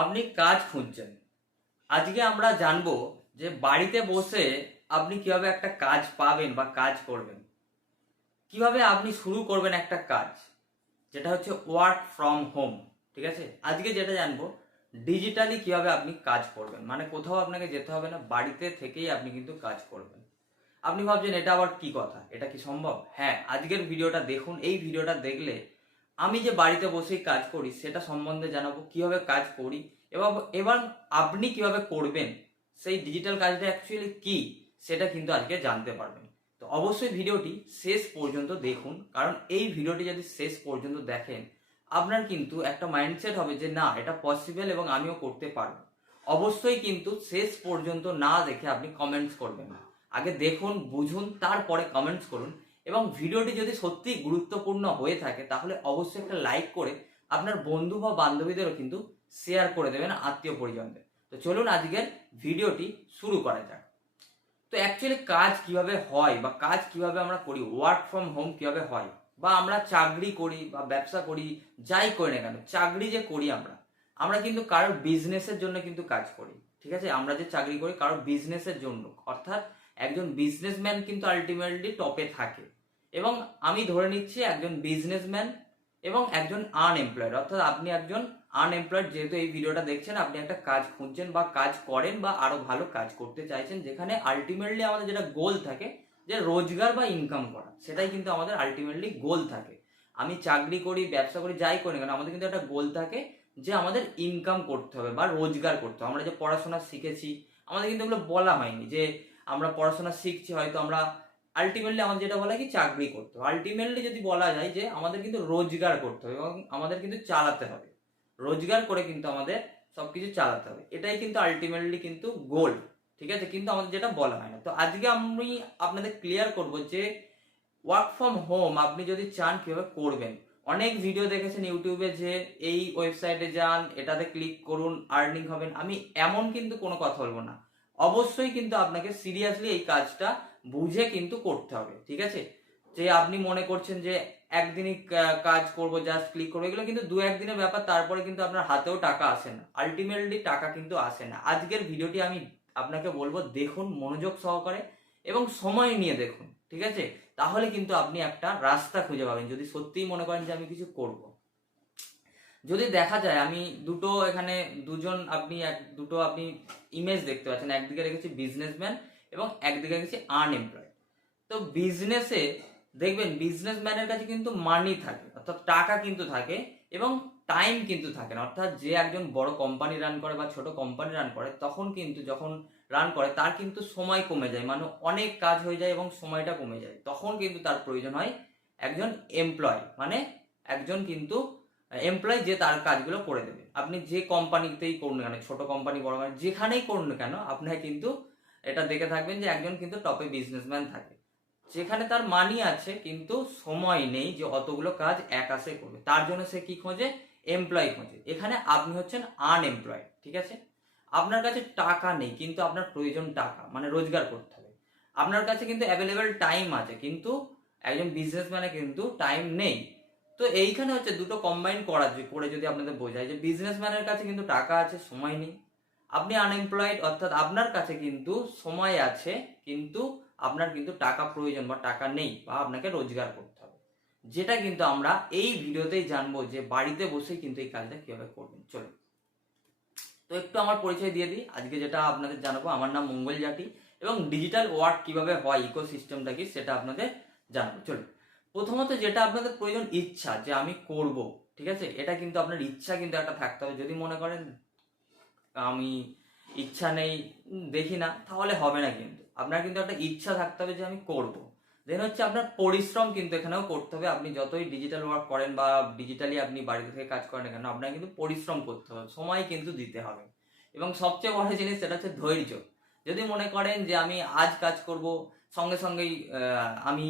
আপনি কাজ খুঁজছেন। আজকে আমরা জানবো যে বাড়িতে বসে আপনি কিভাবে একটা কাজ পাবেন বা কাজ করবেন। কিভাবে আপনি শুরু করবেন একটা কাজ, যেটা হচ্ছে ওয়ার্ক ফ্রম হোম। ঠিক আছে, আজকে যেটা জানবো ডিজিটালি কিভাবে আপনি কাজ করবেন, মানে কোথাও আপনাকে যেতে হবে না, বাড়িতে থেকেই আপনি কিন্তু কাজ করবেন। আপনি ভাবছেন এটা আবার কি কথা, এটা কি সম্ভব? হ্যাঁ, আজকের ভিডিওটা দেখুন। এই ভিডিওটা দেখলে আমি যে বাড়িতে বসেই কাজ করি সেটা সম্বন্ধে জানাবো, কিভাবে কাজ করি এবং এবার আপনি কিভাবে করবেন, সেই ডিজিটাল কাজটা অ্যাকচুয়ালি কি সেটা কিন্তু আজকে জানতে পারবেন। তো অবশ্যই ভিডিওটি শেষ পর্যন্ত দেখুন, কারণ এই ভিডিওটি যদি শেষ পর্যন্ত দেখেন আপনার কিন্তু একটা মাইন্ডসেট হবে যে না, এটা পসিবল এবং আমিও করতে পারবো। অবশ্যই কিন্তু শেষ পর্যন্ত না দেখে আপনি কমেন্টস করবেন না, আগে দেখুন, বুঝুন, তারপরে কমেন্টস করুন। এবং ভিডিওটি যদি সত্যি গুরুত্বপূর্ণ হয়ে থাকে তাহলে অবশ্যই একটা লাইক করে আপনার বন্ধু বা বান্ধবীদেরও কিন্তু শেয়ার করে দেবেন, আত্মীয় পরিজনদের। তো চলুন আজকের ভিডিওটি শুরু করা যাক। তো অ্যাকচুয়ালি কাজ কিভাবে হয় বা কাজ কিভাবে আমরা করি, ওয়ার্ক ফ্রম হোম কিভাবে হয়, বা আমরা চাকরি করি বা ব্যবসা করি, যাই করি না কেন, চাকরি যে করি আমরা আমরা কিন্তু কারোর বিজনেসের জন্য কিন্তু কাজ করি। ঠিক আছে, আমরা যে চাকরি করি কারোর বিজনেসের জন্য, অর্থাৎ একজন বিজনেসম্যান কিন্তু আলটিমেটলি টপে থাকে। এবং আমি ধরে নিচ্ছি একজন বিজনেসম্যান এবং একজন আনএমপ্লয়েড, অর্থাৎ আপনি একজন আনএমপ্লয়েড, যেহেতু এই ভিডিওটা দেখছেন আপনি একটা কাজ খুঁজছেন বা কাজ করেন বা আরো ভালো কাজ করতে চাইছেন, যেখানে আলটিমেটলি আমাদের যেটা গোল থাকে যে রোজগার বা ইনকাম করা, সেটাই কিন্তু আমাদের আলটিমেটলি গোল থাকে। আমি চাকরি করি, ব্যবসা করি, যাই করি না কেন, আমাদের কিন্তু একটা গোল থাকে যে আমাদের ইনকাম করতে হবে বা রোজগার করতে হবে। আমরা যে পড়াশোনা শিখেছি, আমাদের কিন্তু এগুলো বলা হয়নি যে আমরা পড়াশোনা শিখছি, হয়তো আমরা আলটিমেটলি আমাদের যেটা বলা কি চাকরি করতে হবে। আলটিমেটলি যদি বলা যায় যে আমাদের কিন্তু রোজগার করতে হবে এবং আমাদের কিন্তু চালাতে হবে, রোজগার করে কিন্তু আমাদের সবকিছু চালাতে হবে, এটাই কিন্তু আলটিমেটলি কিন্তু গোল। ঠিক আছে, কিন্তু আমাদের যেটা বলা হয় না। তো আজকে আমি আপনাদের ক্লিয়ার করব যে ওয়ার্ক ফ্রম হোম আপনি যদি চান কিভাবে করবেন। অনেক ভিডিও দেখেছেন ইউটিউবে যে এই ওয়েবসাইটে যান, এটাতে ক্লিক করুন, আর্নিং হবেন। আমি এমন কিন্তু কোনো কথা বলবো না। অবশ্যই কিন্তু আপনাকে সিরিয়াসলি এই কাজটা বুঝে কিন্তু করতে হবে। ঠিক আছে, যে আপনি মনে করছেন যে একদিনই কাজ করব, জাস্ট ক্লিক করবো, এগুলো কিন্তু দু একদিনের ব্যাপার, তারপরে কিন্তু আপনার হাতেও টাকা আসে না, আলটিমেটলি টাকা কিন্তু আসে না। আজকের ভিডিওটি আমি আপনাকে বলবো দেখুন মনোযোগ সহকারে এবং সময় নিয়ে দেখুন। ঠিক আছে, তাহলে কিন্তু আপনি একটা রাস্তা খুঁজে পাবেন যদি সত্যিই মনে করেন যে আমি কিছু করব। যদি দেখা যায় আমি দুটো এখানে দুজন দুটো আপনি ইমেজ দেখতে পাচ্ছেন, একদিকে রেখেছি বিজনেসম্যান এবং একদিকে রেখেছি আনএমপ্লয়েড। তো বিজনেসে দেখবেন বিজনেসম্যানের কাছে কিন্তু মানি থাকে, অর্থাৎ টাকা কিন্তু থাকে, এবং টাইম কিন্তু থাকে না। অর্থাৎ যে একজন বড় কোম্পানি রান করে বা ছোট কোম্পানি রান করে, তখন কিন্তু যখন রান করে তার কিন্তু সময় কমে যায়, মানে অনেক কাজ হয়ে যায় এবং সময়টা কমে যায়, তখন কিন্তু তার প্রয়োজন হয় একজন এমপ্লয়, মানে একজন কিন্তু এমপ্লয় যে তার কাজগুলো করে দেবে। আপনি যে কোম্পানিতেই করুন না কেন, ছোট কোম্পানি বড় কোম্পানি যেখানেই করুন না কেন, আপনার কিন্তু এটা দেখে থাকবেন যে একজন কিন্তু টপে বিজনেসম্যান থাকে, যেখানে তার মানি আছে কিন্তু সময় নেই যে অতগুলো কাজ একাশে করবে। তার জন্য সে কি খোঁজে? এমপ্লয় খোঁজে। এখানে আপনি হচ্ছেন আনএমপ্লয়েড। ঠিক আছে, আপনার কাছে টাকা নেই কিন্তু আপনার প্রয়োজন টাকা, মানে রোজগার করতে হবে। আপনার কাছে কিন্তু অ্যাভেলেবেল টাইম আছে, কিন্তু একজন বিজনেসম্যানে কিন্তু টাইম নেই। তো এইখানে হচ্ছে দুটো কম্বাইন করে যদি আপনাদের বোঝায় যে বিজনেসম্যানের কাছে কিন্তু টাকা আছে, সময় নেই। আপনি আনএমপ্লয়েড, অর্থাৎ আপনার কাছে কিন্তু সময় আছে কিন্তু আপনার কিন্তু টাকা প্রয়োজন বা টাকা নেই, বা আপনাকে রোজগার করতে হবে, যেটা কিন্তু আমরা এই ভিডিওতেই জানবো যে বাড়িতে বসেই কিন্তু এই কাজটা কিভাবে করবেন। চলুন, তো একটু আমার পরিচয় দিয়ে দিই। আজকে যেটা আপনাদের জানাবো, আমার নাম মঙ্গল জাটি এবং ডিজিটাল ওয়ার্ক কিভাবে হয়, ইকোসিস্টেমটা কি সেটা আপনাদের জানাবো। চলুন, প্রথমত যেটা আপনাদের প্রয়োজন ইচ্ছা, যে আমি করব। ঠিক আছে, এটা কিন্তু আপনার ইচ্ছা কিন্তু একটা থাকতে হবে। যদি মনে করেন আমি ইচ্ছা নেই, দেখি না, তাহলে হবে না। কিন্তু আপনার কিন্তু একটা ইচ্ছা থাকতে হবে যে আমি করব। দেন হচ্ছে আপনার পরিশ্রম কিন্তু এখানেও করতে হবে। আপনি যতই ডিজিটাল ওয়ার্ক করেন বা ডিজিটালি আপনি বাড়িতে থেকে কাজ করেন না কেন, আপনার কিন্তু পরিশ্রম করতে হবে, সময় কিন্তু দিতে হবে। এবং সবচেয়ে বড় জিনিস সেটা হচ্ছে ধৈর্য। যদি মনে করেন যে আমি আজ কাজ করব, সঙ্গে সঙ্গেই আমি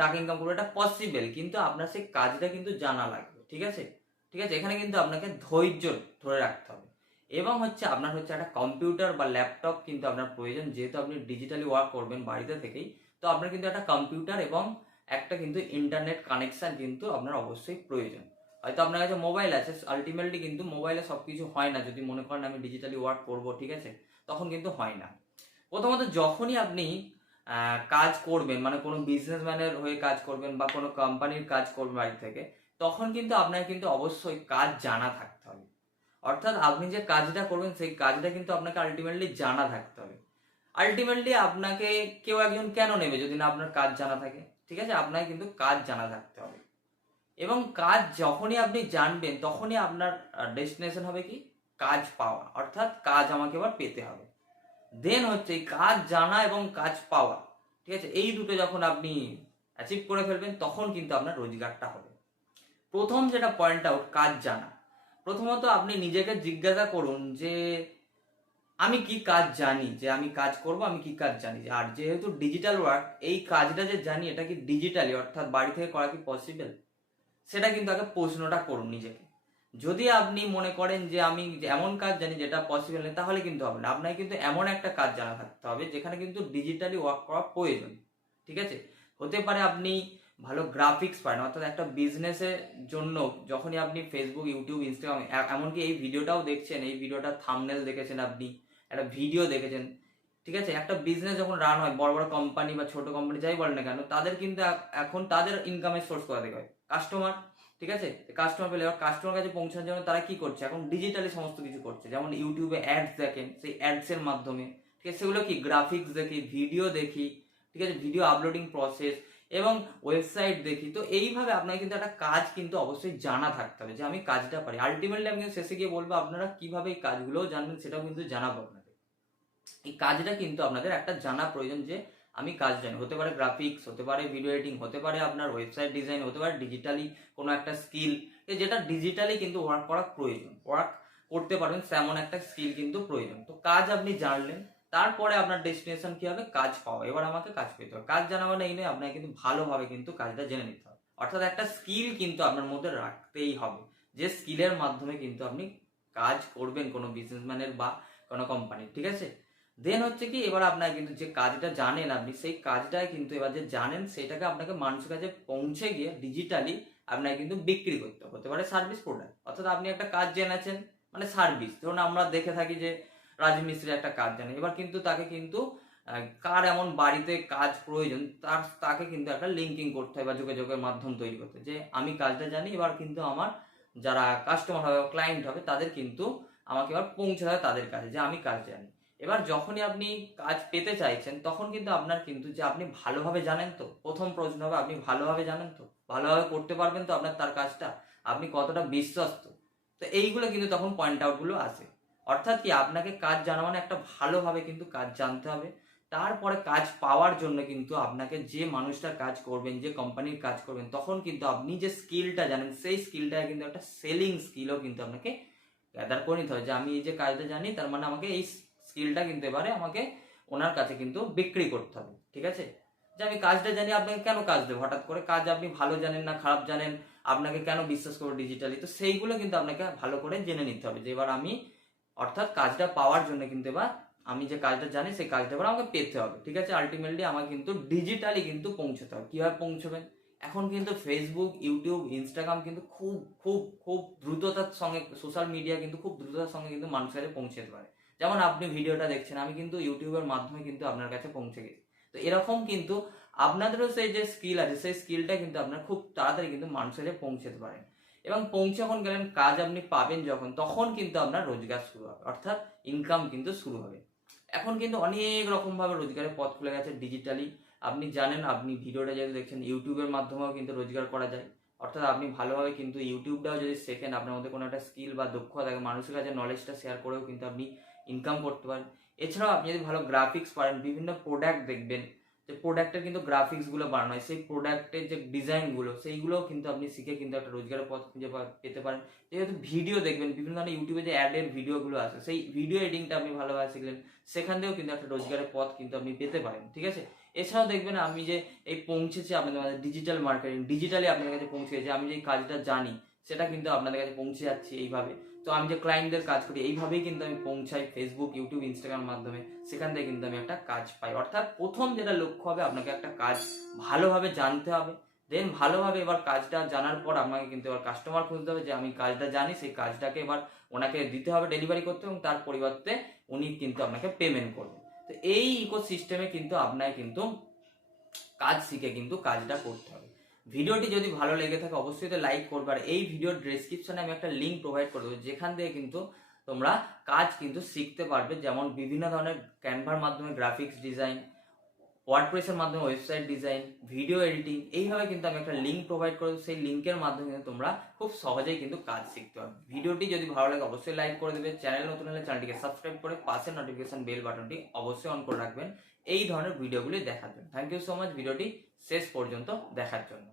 টাকা ইনকাম করবো, এটা পসিবল, কিন্তু আপনার সেই কাজটা কিন্তু জানা লাগবে। ঠিক আছে, ঠিক আছে, এখানে কিন্তু আপনাকে ধৈর্য ধরে রাখতে হবে। এবং হচ্ছে আপনার হচ্ছে একটা কম্পিউটার বা ল্যাপটপ কিন্তু আপনার প্রয়োজন, যেহেতু আপনি ডিজিটালি ওয়ার্ক করবেন বাড়িতে থেকেই। তো আপনার কিন্তু একটা কম্পিউটার এবং একটা কিন্তু ইন্টারনেট কানেকশন কিন্তু আপনার অবশ্যই প্রয়োজন। হয়তো আপনার কাছে মোবাইল আছে, আলটিমেটলি কিন্তু মোবাইলে সব কিছু হয় না। যদি মনে করেন আমি ডিজিটালি ওয়ার্ক করব, ঠিক আছে, তখন কিন্তু হয় না। প্রথমত যখনই আপনি কাজ করবেন, মানে কোনো বিজনেসম্যানের হয়ে কাজ করবেন বা কোনো কোম্পানির কাজ করবেন বাড়ি থেকে, তখন কিন্তু আপনার কিন্তু অবশ্যই কাজ জানা থাকতে হবে। অর্থাৎ আপনি যে কাজটা করবেন সেই কাজটা কিন্তু আপনাকে আলটিমেটলি জানা থাকতে হবে। আলটিমেটলি আপনাকে কেউ একজন কেন নেবে যদি না আপনার কাজ জানা থাকে? ঠিক আছে, আপনাকে কিন্তু কাজ জানা থাকতে হবে। এবং কাজ যখনই আপনি জানবেন তখনই আপনার ডেস্টিনেশন হবে কি? কাজ পাওয়া। অর্থাৎ কাজ আমাকে এবার পেতে হবে। দেন হচ্ছে এই কাজ জানা এবং কাজ পাওয়া, ঠিক আছে, এই দুটো যখন আপনি অ্যাচিভ করে ফেলবেন তখন কিন্তু আপনার রোজগারটা হবে। প্রথম যেটা পয়েন্ট আউট, কাজ জানা। প্রথমত আপনি নিজেকে জিজ্ঞাসা করুন যে আমি কি কাজ জানি, যে আমি কাজ করব, আমি কি কাজ জানি। আর যেহেতু ডিজিটাল ওয়ার্ক, এই কাজটা যে জানি এটা কি ডিজিটালি অর্থাৎ বাড়ি থেকে করা কি পসিবল, সেটা কিন্তু আগে প্রশ্নটা করুন নিজেকে। যদি আপনি মনে করেন যে আমি এমন কাজ জানি যেটা পসিবল নেই, তাহলে কিন্তু হবে না। আপনাকে কিন্তু এমন একটা কাজ জানা থাকতে হবে যেখানে কিন্তু ডিজিটালি ওয়ার্ক করা প্রয়োজন। ঠিক আছে, হতে পারে আপনি ভালো গ্রাফিক্স পারেন, অর্থাৎ একটা বিজনেসের জন্য যখনই আপনি ফেসবুক, ইউটিউব, ইনস্টাগ্রাম, এমনকি এই ভিডিওটাও দেখছেন, এই ভিডিওটা থাম্বনেল দেখেছেন, আপনি একটা ভিডিও দেখেছেন, ঠিক আছে, একটা বিজনেস যখন রান হয়, বড় বড় কোম্পানি বা ছোট কোম্পানি যাই বলেন না কেন, তাদের কিন্তু এখন তাদের ইনকামের সোর্স কোথা থেকে হয়? কাস্টমার। ঠিক আছে, কাস্টমার পেলে এবার কাস্টমার কাছে পৌঁছানোর জন্য তারা কি করছে? এখন ডিজিটালি সমস্ত কিছু করছে। যেমন ইউটিউবে অ্যাডস দেখেন, সেই অ্যাডস এর মাধ্যমে, ঠিক আছে, সেগুলো কি গ্রাফিক্স দেখি, ভিডিও দেখি, ঠিক আছে, ভিডিও আপলোডিং প্রসেস এবং ওয়েবসাইট দেখি। তো এইভাবে আপনাকে কিন্তু একটা কাজ কিন্তু অবশ্যই জানা থাকতে হবে যে আমি কাজটা পারি। আলটিমেটলি আমি শেষে গিয়ে বলবো আপনারা কিভাবে এই কাজগুলো জানবেন সেটাও কিন্তু জানাবো আপনাদের। এই কাজটা কিন্তু আপনাদের একটা জানা প্রয়োজন যে আমি কাজ জানি। হতে পারে গ্রাফিক্স, হতে পারে ভিডিও এডিটিং, হতে পারে আপনার ওয়েবসাইট ডিজাইন, হতে পারে ডিজিটালি কোনো একটা স্কিল, যেটা ডিজিটালি কিন্তু ওয়ার্ক করা প্রয়োজন, ওয়ার্ক করতে পারবেন তেমন একটা স্কিল কিন্তু প্রয়োজন। তো কাজ আপনি জানলেন, তারপরে আপনার ডেস্টিনেশন কি হবে? কাজ পাওয়া। এবার আমাকে কাজ পেতে হবে। কাজ জানা মানে এই নয়, আপনাকে কিন্তু ভালোভাবে কিন্তু কাজটা জেনে নিতে হবে। অর্থাৎ একটা স্কিল কিন্তু আপনার মধ্যে রাখতেই হবে, যে স্কিলের মাধ্যমে কিন্তু আপনি কাজ করবেন কোনো বিজনেসম্যানের বা কোনো কোম্পানির। ঠিক আছে, দেন হচ্ছে কি, এবার আপনার কিন্তু যে কাজটা জানেন আপনি, সেই কাজটাই কিন্তু এবার যে জানেন সেটাকে আপনাকে মানুষের কাছে পৌঁছে গিয়ে ডিজিটালি আপনাকে কিন্তু বিক্রি করতে হতে পারে সার্ভিস প্রোডাক্ট। অর্থাৎ আপনি একটা কাজ জেনেছেন, মানে সার্ভিস। ধরুন আমরা দেখে থাকি যে রাজমিস্ত্রি একটা কাজ জানে, এবার কিন্তু তাকে কিন্তু কার এমন বাড়িতে কাজ প্রয়োজন, তাকে কিন্তু একটা লিঙ্কিং করতে হয় বা যোগাযোগের মাধ্যম তৈরি করতে, যে আমি কাজটা জানি, এবার কিন্তু আমার যারা কাস্টমার হবে, ক্লায়েন্ট হবে, তাদের কিন্তু আমাকে এবার পৌঁছে দেয় তাদের কাছে যে আমি কাজ জানি। এবার যখনই আপনি কাজ পেতে চাইছেন তখন কিন্তু আপনার কিন্তু যে আপনি ভালোভাবে জানেন তো, প্রথম প্রশ্ন হবে আপনি ভালোভাবে জানেন তো, ভালোভাবে করতে পারবেন তো আপনার তার কাজটা, আপনি কতটা বিশ্বস্ত। তো এইগুলো কিন্তু তখন পয়েন্ট আউট গুলো আসে। অর্থাৎ কি, আপনাকে কাজ জানা মানে একটা ভালোভাবে কিন্তু কাজ জানতে হবে। তারপরে কাজ পাওয়ার জন্য কিন্তু আপনাকে যে মানুষটার কাজ করবেন, যে কোম্পানির কাজ করবেন, তখন কিন্তু আপনি যে স্কিলটা জানেন সেই স্কিলটা কিন্তু একটা সেলিং স্কিলও কিন্তু আপনাকে গ্যাদার করে নিতে হবে, যে আমি এই যে কাজটা জানি, তার মানে আমাকে এই স্কিলটা কিন্তু এবারে আমাকে ওনার কাছে কিন্তু বিক্রি করতে হবে। ঠিক আছে, যে আমি কাজটা জানি, আপনাকে কেন কাজ দেবো হঠাৎ করে? কাজ আপনি ভালো জানেন না খারাপ জানেন, আপনাকে কেন বিশ্বাস করবো ডিজিটালি? তো সেইগুলো কিন্তু আপনাকে ভালো করে জেনে নিতে হবে, যে এবার আমি, অর্থাৎ কাজটা পাওয়ার জন্য কিন্তু এবার আমি যে কাজটা জানি সেই কাজটা এবার আমাকে পেতে হবে। ঠিক আছে, আলটিমেটলি আমাকে কিন্তু ডিজিটালি কিন্তু পৌঁছতে হবে। কিভাবে পৌঁছবেন? এখন কিন্তু ফেসবুক, ইউটিউব, ইনস্টাগ্রাম কিন্তু খুব খুব খুব দ্রুততার সঙ্গে, সোশ্যাল মিডিয়া কিন্তু খুব দ্রুততার সঙ্গে কিন্তু মানুষের কাছে পৌঁছে যেতে পারে। যেমন আপনি ভিডিওটা দেখছেন, আমি কিন্তু ইউটিউবের মাধ্যমে কিন্তু আপনার কাছে পৌঁছে গেছি। তো এরকম কিন্তু আপনাদেরও সেই যে স্কিল আছে, সেই স্কিলটা কিন্তু আপনার খুব তাড়াতাড়ি কিন্তু মানুষের কাছে পৌঁছে যেতে পারেন। এবং পৌঁছে যখন গেলেন, কাজ আপনি পাবেন যখন, তখন কিন্তু আপনার রোজগার শুরু হবে, অর্থাৎ ইনকাম কিন্তু শুরু হবে। এখন কিন্তু অনেক রকম ভাবে রোজগারের পথ খুলে গেছে ডিজিটালি। আপনি জানেন, আপনি ভিডিওটা যেহেতু দেখছেন, ইউটিউবের মাধ্যমেও কিন্তু রোজগার করা যায়। অর্থাৎ আপনি ভালোভাবে কিন্তু ইউটিউবটাও যদি শেখেন, আপনার মধ্যে কোনো একটা স্কিল বা দক্ষতা থাকে, মানুষের কাছে নলেজটা শেয়ার করেও কিন্তু আপনি ইনকাম করতে পারেন। এছাড়াও আপনি যদি ভালো গ্রাফিক্স পারেন, বিভিন্ন প্রোডাক্ট দেখবেন, যে প্রোডাক্টের কিন্তু গ্রাফিক্সগুলো বানানো হয়, সেই প্রোডাক্টের যে ডিজাইনগুলো, সেইগুলোও কিন্তু আপনি শিখে কিন্তু একটা রোজগারের পথ খুঁজে পেতে পারেন। যেহেতু ভিডিও দেখবেন, বিভিন্ন ধরনের ইউটিউবে যে অ্যাডের ভিডিওগুলো আছে, সেই ভিডিও এডিটিংটা আপনি ভালোভাবে শিখলেন, সেখান থেকেও কিন্তু একটা রোজগারের পথ কিন্তু আপনি পেতে পারেন। ঠিক আছে, এছাড়াও দেখবেন আমি যে এই পৌঁছেছে আপনাদের মাঝে ডিজিটাল মার্কেটিং, ডিজিটালি আপনাদের কাছে পৌঁছে গেছে, আমি যে কাজটা জানি সেটা কিন্তু আপনাদের কাছে পৌঁছে যাচ্ছে এইভাবে। তো আমি যে ক্লায়েন্টদের কাজ করি, এইভাবেই কিন্তু আমি পৌঁছাই ফেসবুক, ইউটিউব, ইনস্টাগ্রাম মাধ্যমে, সেখান থেকে কিন্তু আমি একটা কাজ পাই। অর্থাৎ প্রথম যেটা লক্ষ্য হবে, আপনাকে একটা কাজ ভালোভাবে জানতে হবে, দেন ভালোভাবে এবার কাজটা জানার পর আপনাকে কিন্তু এবার কাস্টমার খুঁজতে হবে, যে আমি কাজটা জানি, সেই কাজটাকে এবার ওনাকে দিতে হবে, ডেলিভারি করতে হবে, এবং তার পরিবর্তে উনি কিন্তু আপনাকে পেমেন্ট করবে। তো এই ইকোসিস্টেমে কিন্তু আপনাকে কিন্তু কাজ শিখে কিন্তু কাজটা করতে হবে। ভিডিওটি যদি ভালো লেগে থাকে অবশ্যই তো লাইক করবে, আর এই ভিডিওর ডেসক্রিপশনে আমি একটা লিঙ্ক প্রোভাইড করে দেবো, যেখান থেকে কিন্তু তোমরা কাজ কিন্তু শিখতে পারবে, যেমন বিভিন্ন ধরনের ক্যানভার মাধ্যমে গ্রাফিক্স ডিজাইন, ওয়ার্ডপ্রেসের মাধ্যমে ওয়েবসাইট ডিজাইন, ভিডিও এডিটিং, এইভাবে কিন্তু আমি একটা লিঙ্ক প্রোভাইড করবো। সেই লিঙ্কের মাধ্যমে কিন্তু তোমরা খুব সহজেই কিন্তু কাজ শিখতে পারবে। ভিডিওটি যদি ভালো লাগে অবশ্যই লাইক করে দেবে, চ্যানেল নতুন হলে চ্যানেলটিকে সাবস্ক্রাইব করে পাশের নোটিফিকেশন বেল বাটনটি অবশ্যই অন করে রাখবেন এই ধরনের ভিডিওগুলি দেখার জন্য। থ্যাংক ইউ সো মাচ ভিডিওটি শেষ পর্যন্ত দেখার জন্য।